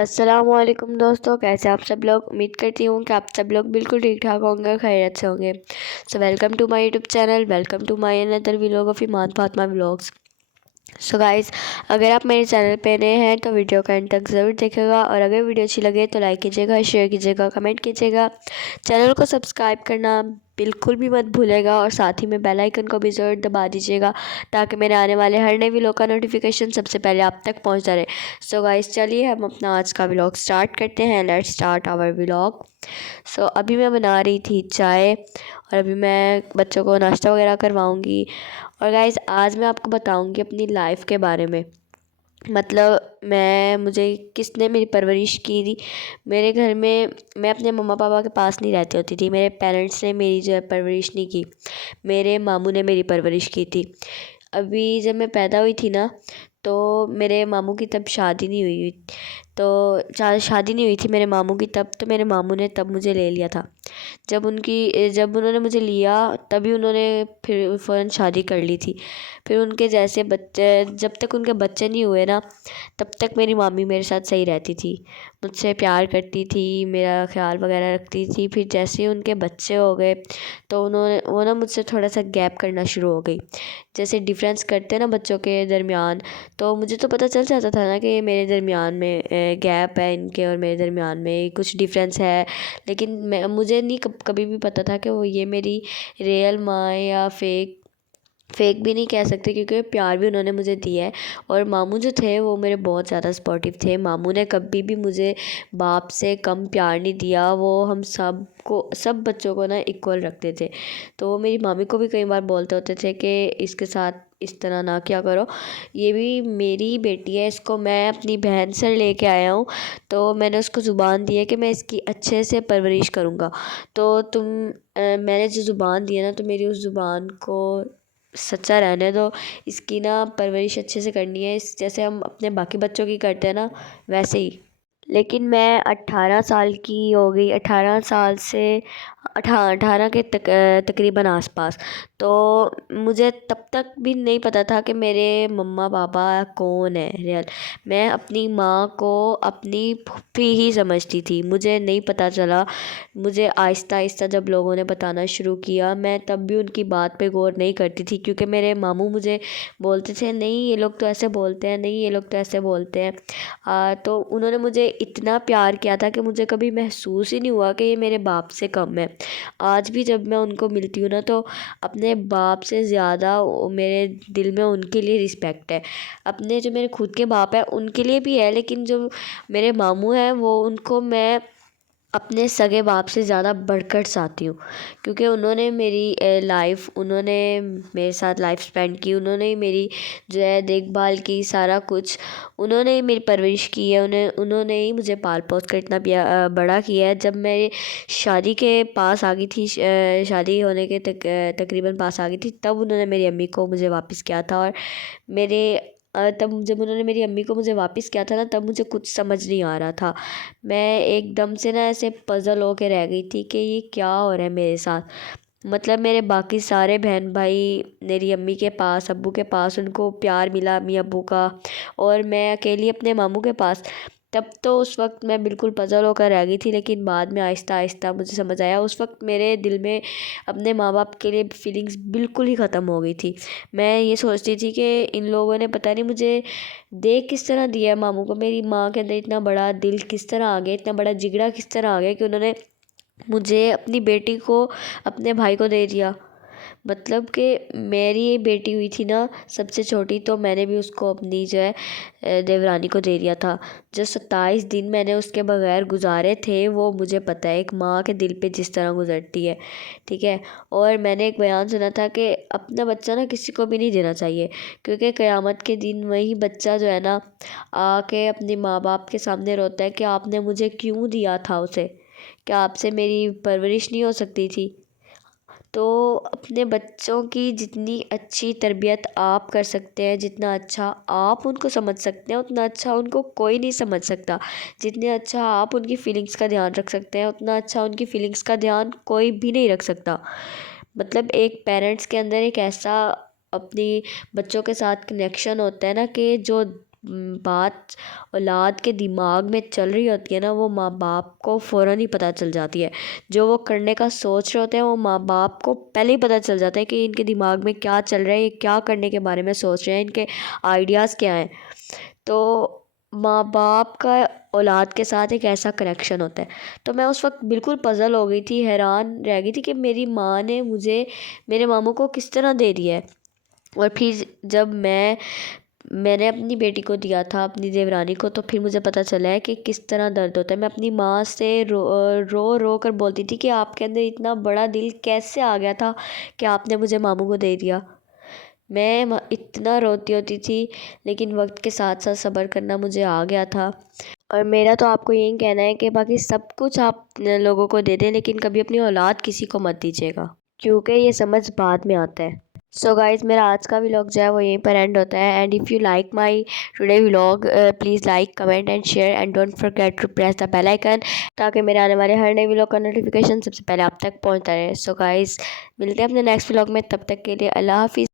السلام علیکم دوستوں، کیسے آپ سب لوگ؟ امید کرتی ہوں کہ آپ سب لوگ بالکل ٹھیک ٹھاک ہوں گے، خیریت سے ہوں گے۔ So welcome to my YouTube channel, welcome to my اندر vlog of Iman Fatima vlogs. So guys, اگر آپ میرے چینل پہ نئے ہیں تو ویڈیو کا اینڈ تک ضرور دیکھے گا، اور اگر ویڈیو اچھی لگے تو لائک کیجیے گا، شیئر کیجیے گا، کمنٹ کیجیے گا۔ چینل کو سبسکرائب کرنا بالکل بھی مت بھولے گا، اور ساتھ ہی میں بیل آئیکن کو بھی ضرور دبا دیجیے گا تاکہ میرے آنے والے ہر نئے ویڈیو کا نوٹیفیکیشن سب سے پہلے آپ تک پہنچتا رہے۔ سو گائز، چلیے ہم اپنا آج کا ولاگ سٹارٹ کرتے ہیں۔ Let's start our vlog. So ابھی میں بنا رہی تھی چائے، اور ابھی میں بچوں کو ناشتہ وغیرہ کرواؤں گی۔ اور گائز، آج میں آپ کو بتاؤں گی اپنی لائف کے بارے میں، مطلب مجھے کس نے میری پرورش کی تھی۔ میرے گھر میں اپنے مما پاپا کے پاس نہیں رہتی ہوتی تھی، میرے پیرنٹس نے میری جو ہے پرورش نہیں کی، میرے ماموں نے میری پرورش کی تھی۔ ابھی جب میں پیدا ہوئی تھی نا، تو میرے ماموں کی تب شادی نہیں ہوئی تھی میرے ماموں کی تب، تو میرے ماموں نے تب مجھے لے لیا تھا۔ جب انہوں نے مجھے لیا، تبھی انہوں نے پھر فوراً شادی کر لی تھی۔ پھر ان کے جیسے بچے، جب تک ان کے بچے نہیں ہوئے نا، تب تک میری مامی میرے ساتھ صحیح رہتی تھی، مجھ سے پیار کرتی تھی، میرا خیال وغیرہ رکھتی تھی۔ پھر جیسے ہی ان کے بچے ہو گئے تو وہ نا مجھ سے تھوڑا سا گیپ کرنا شروع ہو گئی، جیسے ڈیفرینس کرتے ہیں نا بچوں کے درمیان۔ تو مجھے تو پتہ چل جاتا تھا نا کہ میرے درمیان میں گیپ ہے ان کے اور میرے درمیان میں کچھ ڈیفرینس ہے، لیکن مجھے نہیں کبھی بھی پتہ تھا کہ وہ یہ میری ریئل ماں ہے یا فیک بھی نہیں کہہ سکتے، کیونکہ پیار بھی انہوں نے مجھے دیا ہے۔ اور ماموں جو تھے وہ میرے بہت زیادہ سپورٹیو تھے۔ ماموں نے کبھی بھی مجھے باپ سے کم پیار نہیں دیا، وہ ہم سب بچوں کو نا ایکول رکھتے تھے۔ تو وہ میری مامی کو بھی کئی بار بولتے ہوتے تھے کہ اس کے ساتھ اس طرح نہ کیا کرو، یہ بھی میری بیٹی ہے، اس کو میں اپنی بہن سے لے کے آیا ہوں، تو میں نے اس کو زبان دی ہے کہ میں اس کی اچھے سے پرورش کروں گا۔ تو میں نے جو زبان دی ہے نا، تو میری اس زبان کو سچا رہنے دو، اس کی نا پرورش اچھے سے کرنی ہے، جیسے ہم اپنے باقی بچوں کی کرتے ہیں نا، ویسے ہی۔ لیکن میں 18 سال کی ہو گئی، 18 سال سے 18 کے تقریباً آس پاس، تو مجھے تب تک بھی نہیں پتہ تھا کہ میرے مما پاپا کون ہے ریئل۔ میں اپنی ماں کو اپنی پھوپھی ہی سمجھتی تھی، مجھے نہیں پتہ چلا۔ مجھے آہستہ آہستہ جب لوگوں نے بتانا شروع کیا، میں تب بھی ان کی بات پہ غور نہیں کرتی تھی، کیونکہ میرے ماموں مجھے بولتے تھے نہیں یہ لوگ تو ایسے بولتے ہیں، نہیں یہ لوگ تو ایسے بولتے ہیں۔ تو انہوں نے مجھے اتنا پیار کیا تھا کہ مجھے کبھی محسوس ہی نہیں ہوا کہ یہ میرے باپ سے کم ہے۔ آج بھی جب میں ان کو ملتی ہوں نا، تو اپنے باپ سے زیادہ میرے دل میں ان کے لیے رسپیکٹ ہے۔ اپنے جو میرے خود کے باپ ہیں ان کے لیے بھی ہے، لیکن جو میرے ماموں ہیں ان کو میں اپنے سگے باپ سے زیادہ بڑھ کر چاہتی ہوں، کیونکہ انہوں نے میری انہوں نے میرے ساتھ لائف اسپینڈ کی، انہوں نے میری جو ہے دیکھ بھال کی، سارا کچھ انہوں نے میری پرورش کی ہے، انہوں نے ہی مجھے پال پوس کر اتنا بڑا کیا ہے۔ جب میری شادی کے پاس آ گئی تھی، شادی ہونے کے تقریباً پاس آ گئی تھی، تب انہوں نے میری امی کو مجھے واپس کیا تھا، اور تب جب انہوں نے میری امی کو مجھے واپس کیا تھا نا، تب مجھے کچھ سمجھ نہیں آ رہا تھا۔ میں ایک دم سے نا ایسے پزل ہو کے رہ گئی تھی کہ یہ کیا ہو رہا ہے میرے ساتھ۔ مطلب میرے باقی سارے بہن بھائی میری امی کے پاس، ابو کے پاس، ان کو پیار ملا امی ابو کا، اور میں اکیلی اپنے ماموں کے پاس۔ تب تو اس وقت میں بالکل پزل ہو کر رہ گئی تھی، لیکن بعد میں آہستہ آہستہ مجھے سمجھ آیا۔ اس وقت میرے دل میں اپنے ماں باپ کے لیے فیلنگز بالکل ہی ختم ہو گئی تھی۔ میں یہ سوچتی تھی کہ ان لوگوں نے پتہ نہیں مجھے دیکھ کس طرح دیا ہے ماموں کو، میری ماں کے اندر اتنا بڑا دل کس طرح آ گیا، اتنا بڑا جگڑا کس طرح آ گیا کہ انہوں نے مجھے اپنی بیٹی کو اپنے بھائی کو دے دیا۔ مطلب کہ میری بیٹی ہوئی تھی نا سب سے چھوٹی، تو میں نے بھی اس کو اپنی جو ہے دیورانی کو دے دیا تھا۔ جو 27 دن میں نے اس کے بغیر گزارے تھے، وہ مجھے پتہ ہے ایک ماں کے دل پہ جس طرح گزرتی ہے، ٹھیک ہے۔ اور میں نے ایک بیان سنا تھا کہ اپنا بچہ نا کسی کو بھی نہیں دینا چاہیے، کیونکہ قیامت کے دن وہی بچہ جو ہے نا آ کے اپنے ماں باپ کے سامنے روتا ہے کہ آپ نے مجھے کیوں دیا تھا اسے، کیا آپ سے میری پرورش نہیں ہو سکتی تھی۔ تو اپنے بچوں کی جتنی اچھی تربیت آپ کر سکتے ہیں، جتنا اچھا آپ ان کو سمجھ سکتے ہیں، اتنا اچھا ان کو کوئی نہیں سمجھ سکتا۔ جتنے اچھا آپ ان کی فیلنگز کا دھیان رکھ سکتے ہیں، اتنا اچھا ان کی فیلنگز کا دھیان کوئی بھی نہیں رکھ سکتا۔ مطلب ایک پیرنٹس کے اندر ایک ایسا اپنی بچوں کے ساتھ کنیکشن ہوتا ہے نا، کہ جو بات اولاد کے دماغ میں چل رہی ہوتی ہے نا، وہ ماں باپ کو فوراً ہی پتہ چل جاتی ہے۔ جو وہ کرنے کا سوچ رہے ہوتے ہیں وہ ماں باپ کو پہلے ہی پتہ چل جاتا ہے کہ ان کے دماغ میں کیا چل رہا ہے، یہ کیا کرنے کے بارے میں سوچ رہے ہیں، ان کے آئیڈیاز کیا ہیں۔ تو ماں باپ کا اولاد کے ساتھ ایک ایسا کنیکشن ہوتا ہے۔ تو میں اس وقت بالکل پزل ہو گئی تھی، حیران رہ گئی تھی کہ میری ماں نے مجھے میرے ماموں کو کس طرح دے دیا ہے۔ اور پھر جب میں نے اپنی بیٹی کو دیا تھا، اپنی دیورانی کو، تو پھر مجھے پتہ چلا ہے کہ کس طرح درد ہوتا ہے۔ میں اپنی ماں سے رو کر بولتی تھی کہ آپ کے اندر اتنا بڑا دل کیسے آ گیا تھا کہ آپ نے مجھے ماموں کو دے دیا۔ میں اتنا روتی ہوتی تھی، لیکن وقت کے ساتھ ساتھ صبر کرنا مجھے آ گیا تھا۔ اور میرا تو آپ کو یہی کہنا ہے کہ باقی سب کچھ آپ لوگوں کو دے دیں، لیکن کبھی اپنی اولاد کسی کو مت دیجیے گا، کیونکہ یہ سمجھ بعد میں آتا ہے۔ سو گائز، میرا آج کا ولاگ جو ہے وہ یہیں پر اینڈ ہوتا ہے۔ And if you like my today vlog, please like, comment and share, and don't forget to press the bell icon, تاکہ میرے آنے والے ہر نئے ولاگ کا نوٹیفیکیشن سب سے پہلے آپ تک پہنچتا رہے۔ سو گائز، ملتے ہیں اپنے نیکسٹ ولاگ میں، تب تک کے لیے اللہ حافظ۔